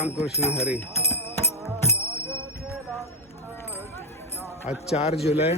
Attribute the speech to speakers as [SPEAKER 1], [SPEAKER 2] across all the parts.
[SPEAKER 1] रामकृष्ण हरी. आज चार जुलै.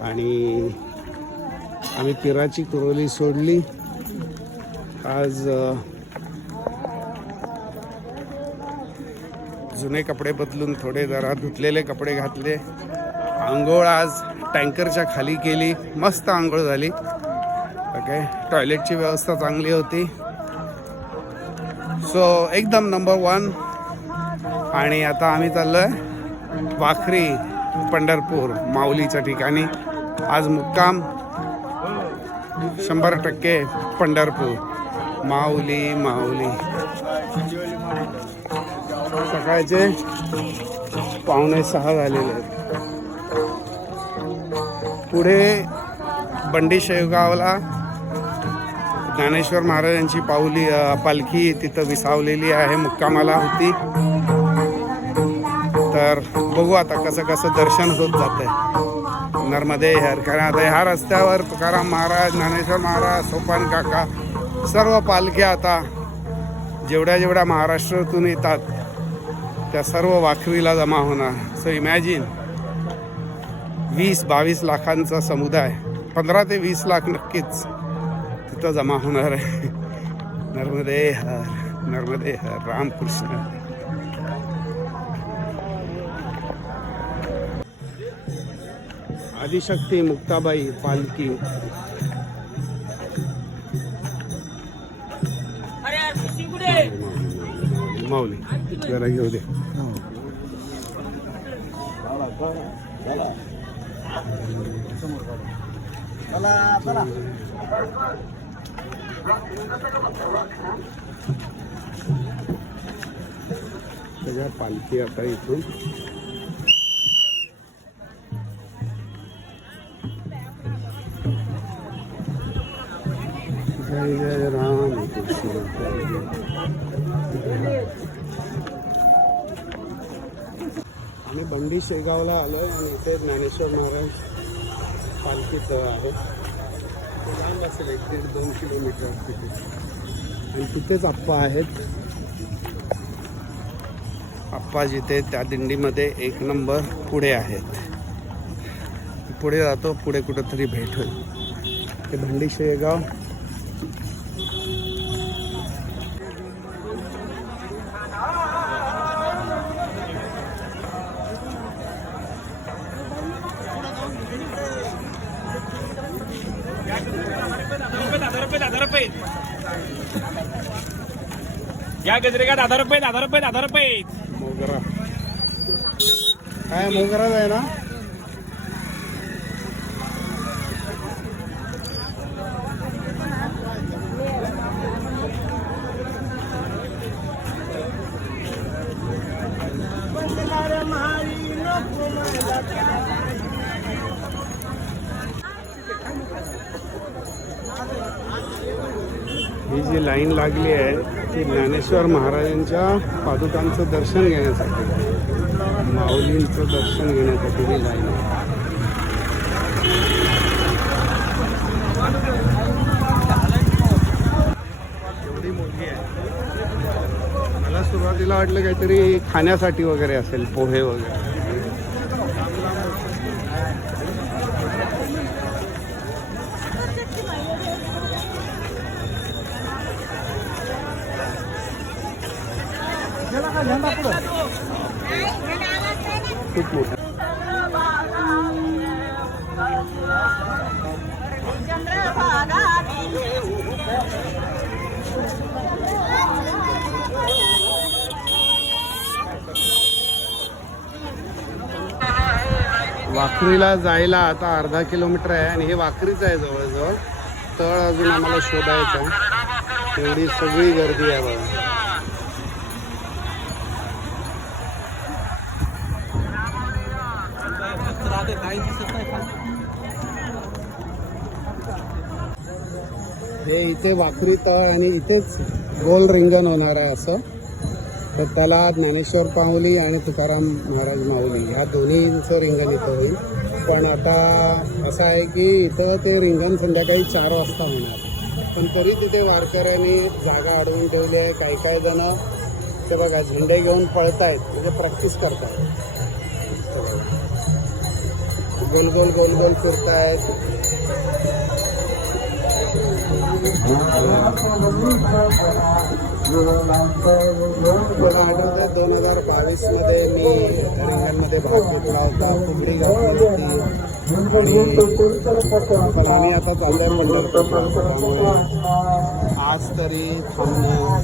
[SPEAKER 1] आणि आम्ही पिराची कुरोली सोडली. आज जुने कपडे बदलून थोडे जरा धुतलेले कपडे घातले. आंघोळ आज टँकरच्या खाली केली. मस्त आंघोळ झाली. ओके. टॉयलेटची व्यवस्था चांगली होती. सो एकदम नंबर वन आणि आता आम्ही चाललो आहे वाखरी पंढरपूर माऊलीच्या ठिकाणी. आज मुक्काम. शंभर टक्के पंढरपूर. माऊली माऊली. सकाळचे पावणे सहा झालेले आहेत. पुढे बंडी शेवगावला ज्ञानेश्वर महाराजांची पाऊली पालखी तिथं विसावलेली आहे मुक्कामाला होती. तर बघू आता कसं कसं दर्शन होत जातंय. नर्मदे हर कारण आता ह्या रस्त्यावर तुकाराम महाराज ज्ञानेश्वर महाराज सोपान काका सर्व पालख्या आता जेवढ्या जेवढ्या महाराष्ट्रातून येतात त्या सर्व वाखरीला जमा होणार. सो इमॅजिन वीस बावीस लाखांचा समुदाय पंधरा ते वीस लाख नक्कीच तिथं जमा होणार आहे. नर्मदे हर नर्मदे हर रामकृष्ण. आदिशक्ती मुक्ताबाई पालखी. माऊली जरा घेऊ दे. त्याच्या पालखी आता इथून. जय जय राम आम्ही बंडी शेगावला आलो आणि इथे ज्ञानेश्वर महाराज पालखीचं आहे. ते लांब असेल एक दीड दोन किलोमीटर तिथे. आणि तिथेच आप्पा आहेत. आप्पा जिथे त्या दिंडीमध्ये एक नंबर पुढे आहेत. पुढे जातो पुढे कुठंतरी भेट होईल. ते भंडी शेगाव.
[SPEAKER 2] या गजरे का दहा रुपये दहा रुपये दहा रुपये
[SPEAKER 1] मोगरा. काय मोगराच आहे ना? ही जी लाईन लागली आहे ती ज्ञानेश्वर महाराजांच्या पादुकांचं दर्शन घेण्यासाठी माऊलींचं दर्शन घेण्यासाठी मी लाईन एवढी मोठी आहे. मला सुरुवातीला वाटलं काहीतरी खाण्यासाठी वगैरे असेल पोहे वगैरे. वाखरीला जायला आता अर्धा किलोमीटर आहे आणि हे वाखरीच आहे जवळजवळ. तळ अजून आम्हाला शोधायचं आहे. एवढी सगळी गर्दी आहे बघा. हे इथे वाखरी तळ आणि इथेच गोल रिंगण होणार आहे असं. तर त्याला ज्ञानेश्वर पाहुली आणि तुकाराम महाराज माऊली. ह्या दोन्हींचं रिंगण इथं होईल. पण आता असं आहे की इथं ते रिंगण संध्याकाळी चार वाजता होणार. पण तरी तिथे वारकऱ्यांनी जागा अडवून ठेवली आहे. काही काही जण ते बघा झेंडे घेऊन पळतायत. म्हणजे प्रॅक्टिस करतायत. गोल गोल गोल गोल फिरतायत. मला दोन हजार बावीसमध्ये मी रिंगणमध्ये भाग घेतला होता कुंबडी घातली होती पण आम्ही आता चाललोय पंढरपूरला आज तरी थांबणं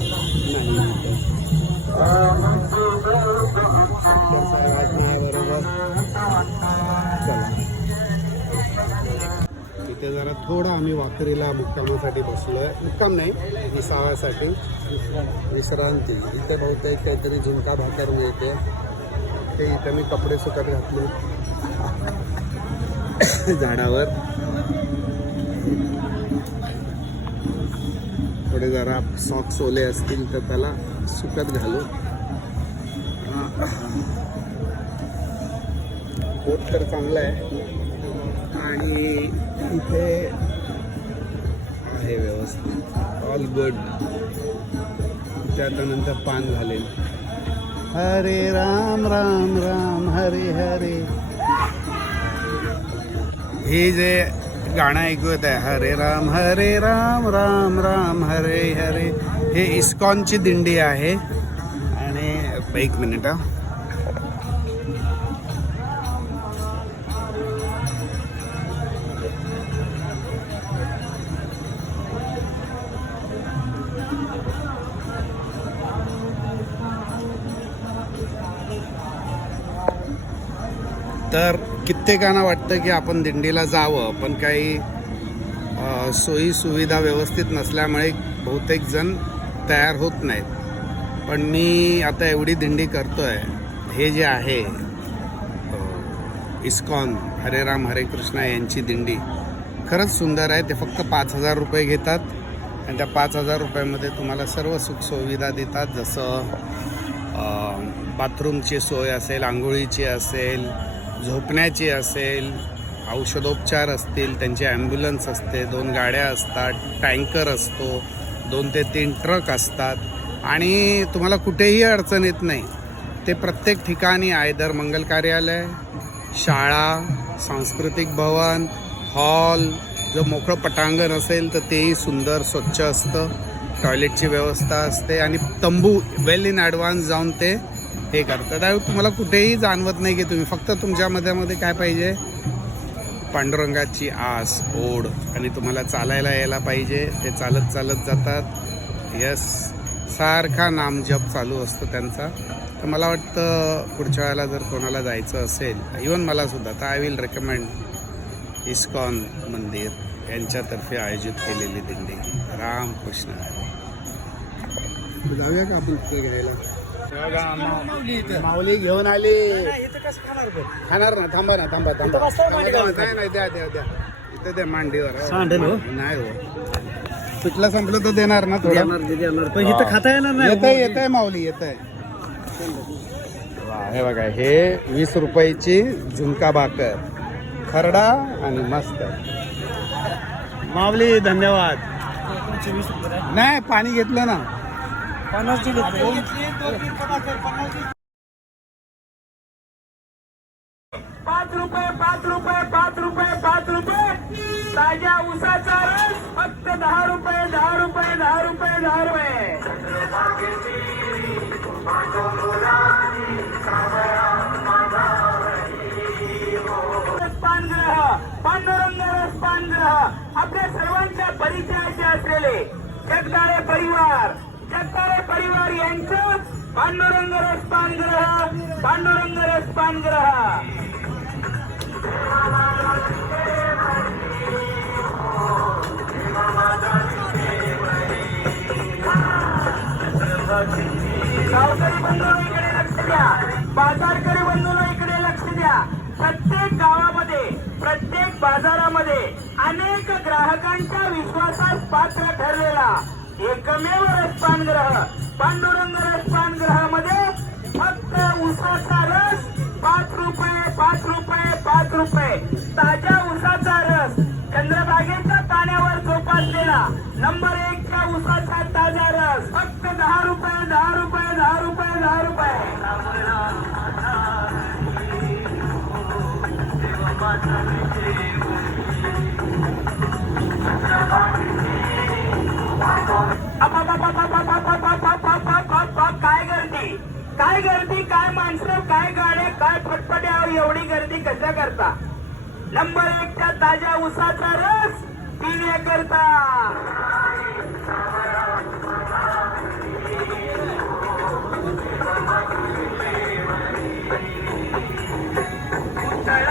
[SPEAKER 1] नाही त्याचा तिथे जरा थोडं आम्ही वाकरीला मुक्कामासाठी बसलोय. मुक्काम नाही विसाव्यासाठी विश्रांती इथे बहुतेक काहीतरी झुणका भाकर मिळते. ते इथे मी कपडे सुकत घातले. झाडावर. थोडे जरा सॉक्स ओले असतील तर त्याला सुकत घालू. पोट तर चांगलं आहे. आणि इथे आहे व्यवस्थित. ऑल गुड त्याच्यानंतर पान घालेल. हरे राम राम राम हरे हरे. हे जे गाणं ऐकू येत आहे हरे राम हरे राम राम राम हरे हरे. हे इस्कॉनची दिंडी आहे. आणि एक मिनिट हा. तर कित्येकांना वाटतं की आपण दिंडीला जावं पण काही सोयी सुविधा व्यवस्थित नसल्यामुळे बहुतेक जण तयार होत नाहीत. पण मी आता एवढी दिंडी करतो आहे हे जे आहे इस्कॉन हरे राम हरे कृष्णा यांची दिंडी खरंच सुंदर आहे. ते फक्त पाच हजार रुपये घेतात आणि त्या पाच हजार रुपयामध्ये तुम्हाला सर्व सुखसुविधा देतात. जसं बाथरूमची सोय असेल आंघोळीची असेल झोपण्याची असेल औषधोपचार असतील त्यांची ॲम्ब्युलन्स असते दोन गाड्या असतात टँकर असतो दोन ते तीन ट्रक असतात. आणि तुम्हाला कुठेही अडचण येत नाही. ते प्रत्येक ठिकाणी आयदर मंगल कार्यालय शाळा सांस्कृतिक भवन हॉल जर मोकळं पटांगण असेल तर तेही सुंदर स्वच्छ असतं. टॉयलेटची व्यवस्था असते. आणि तंबू वेल इन ॲडव्हान्स जाऊन ते हे करतात. आणि तुम्हाला कुठेही जाणवत नाही की तुम्ही फक्त तुमच्या मध्यामध्ये काय पाहिजे? पांडुरंगाची आस ओढ आणि तुम्हाला चालायला यायला पाहिजे. ते चालत चालत जातात. यस सारखा नामजप चालू असतो त्यांचा. तर मला वाटतं पुढच्या वेळेला जर कोणाला जायचं असेल इवन मला सुद्धा तर आय विल रेकमेंड इस्कॉन मंदिर. यांच्यातर्फे आयोजित केलेली दिंडी. रामकृष्ण जाऊया का आपण घ्यायला? माऊली घेऊन आली. खाणार ना थांबा ना थांबा थांबा. नाही नाही द्या द्या द्या. इथं द्या मांडीवर.
[SPEAKER 3] सांडेल हो.
[SPEAKER 1] नाही हो. पिठलं संपलं तर देणार ना थोडं.
[SPEAKER 3] पण इथं खाता येणार नाही
[SPEAKER 1] येत आहे येत आहे माऊली येत आहे हे बघा हे वीस रुपयाची झुणका भाकर. खरडा आणि मस्त.
[SPEAKER 3] माऊली धन्यवाद.
[SPEAKER 1] नाही पाणी घेतलं ना.
[SPEAKER 3] पन्नास
[SPEAKER 2] पाच रुपये पाच रुपये पाच रुपये पाच रुपये. ताज्या उसाचा रस फक्त दहा रुपये दहा रुपये दहा रुपये दहा रुपये. रसपानगृह पांडुरंग रसपानगृह आपल्या सर्वांच्या परिचयाचे असलेले जगदाळे परिवार. जगदाळे यांचं पांडुरंग रसपानगृह पांडुरंग रसपानगृह गावकरी बंधूंनो इकडे लक्ष द्या. बाजारकरी बंधूंनो इकडे लक्ष द्या. प्रत्येक गावामध्ये प्रत्येक बाजारामध्ये अनेक ग्राहकांच्या विश्वासास पात्र ठरलेला एकमेव रसपान ग्रह पांडुरंग रसपान ग्रहामध्ये फक्त उसाचा रस पाच रुपये पाच रुपये पाच रुपये ताज्या उसाचा रस चंद्रभागेच्या पाण्यावर जोपासलेला नंबर एक च्या उसाचा ताजा रस फक्त दहा रुपये दहा रुपये दहा रुपये दहा रुपये एवढी गर्दी कशा करता? नंबर एकच्या ताज्या उसाचा रस पिण्याकरता करता.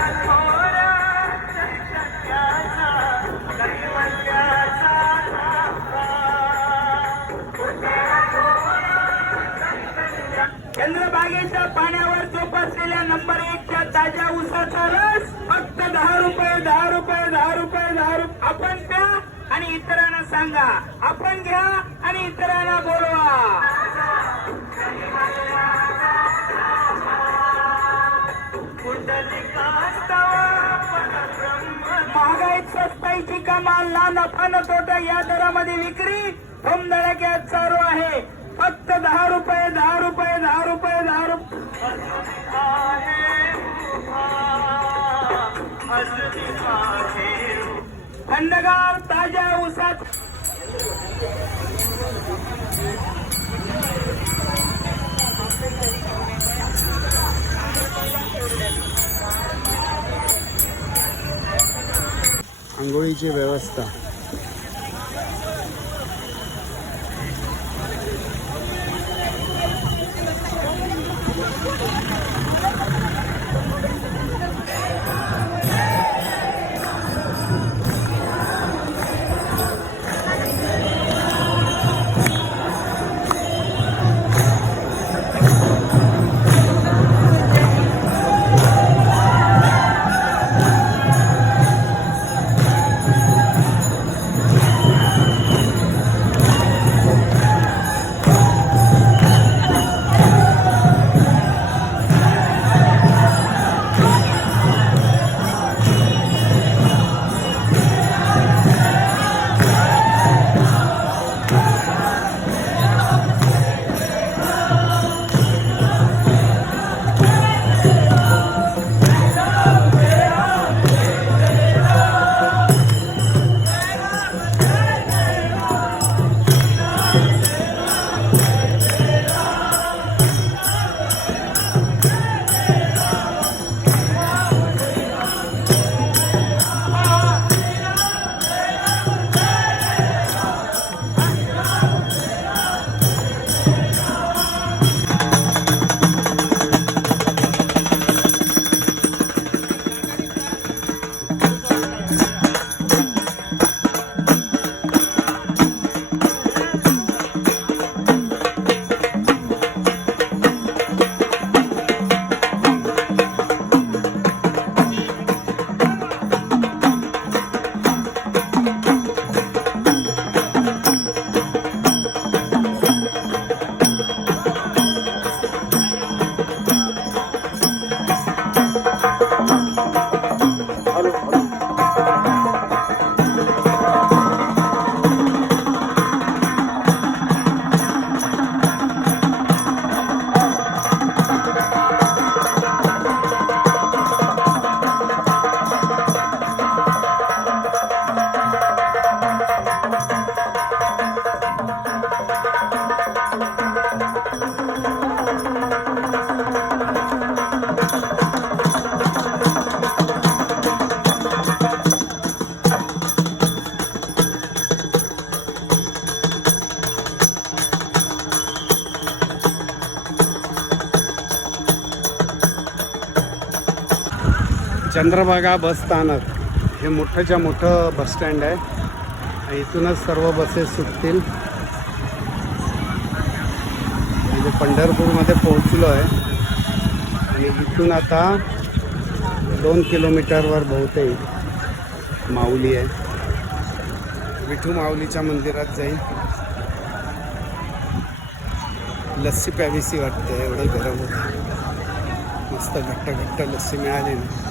[SPEAKER 2] स्वस्ताईची कमाल ना नफा न तोटा या दरामध्ये विक्री होम धडाक्यात चालू आहे. फक्त दहा रुपये दहा रुपये दहा रुपये दहा रुपये थंडगार ताज्या उसात
[SPEAKER 1] आंघोळीची व्यवस्था. चंद्रभागा बस स्थानक हे मोठंच्या मोठं बस स्टँड आहे. इथूनच सर्व बसेस सुटतील. म्हणजे पंढरपूरमध्ये पोहोचलो आहे. आणि इथून आता दोन किलोमीटरवर बहुतेक माऊली आहे. विठू माऊलीच्या मंदिरात जाईल लस्सी प्यावीसी वाटते एवढं गरम होतं. मस्त घट्ट घट्ट लस्सी मिळाली ना.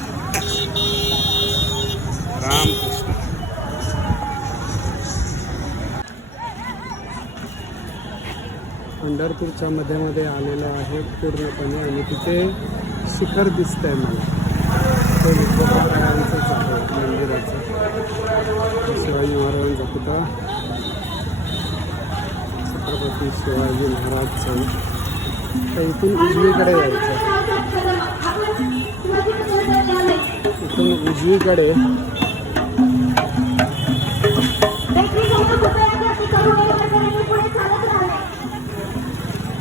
[SPEAKER 1] पंढरपूरच्या पंढरपूरच्या मध्ये आलेलं आहे पूर्णपणे आणि तिथे शिखर दिसत आहे मला आहे मंदिराचं. शिवाजी महाराजांचा पुतळा छत्रपती शिवाजी महाराजचं इथून उजवीकडे यायचं इथून उजवीकडे.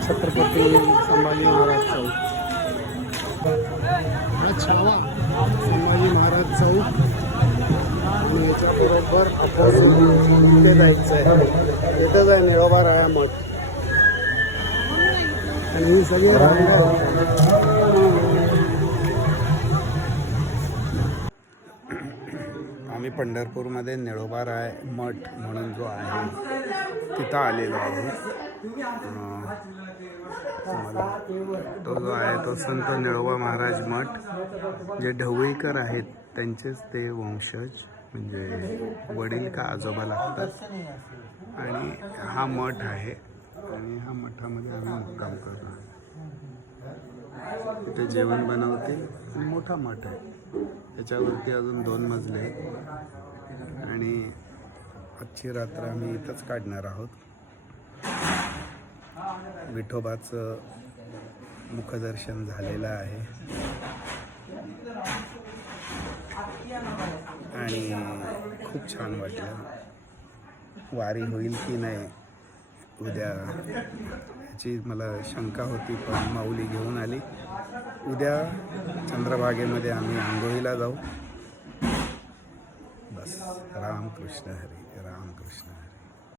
[SPEAKER 1] छत्रपती संभाजी महाराज चौक. हा छावा संभाजी महाराज चौक. आणि याच्याबरोबर अपोजिट इथे जायचं आहे इथंच आहे निळोबा राया मठ. आणि ही सगळी पंढरपूरमध्ये निळोबा राय मठ म्हणून जो आहे तिथं आलेलो आहे. तुम्हाला तो जो आहे तो संत निळोबा महाराज मठ जे ढवळीकर आहेत त्यांचेच ते वंशज म्हणजे वडील का आजोबा लागतात. आणि हा मठ आहे आणि ह्या मठामध्ये आम्ही मुक्काम करतो तिथे जेवण बनवते मोठा मठ आहे. त्याच्यावरती अजून दोन मजले आणि आजची रात्र आम्ही इथंच काढणार आहोत. विठोबाचं मुखदर्शन झालेलं आहे. आणि खूप छान वाटलं. वारी होईल की नाही उद्या याची मला शंका होती पण माऊली घेऊन आली. उद्या चंद्रभागेमध्ये आम्ही आंघोळीला जाऊ. बस. रामकृष्ण हरी रामकृष्ण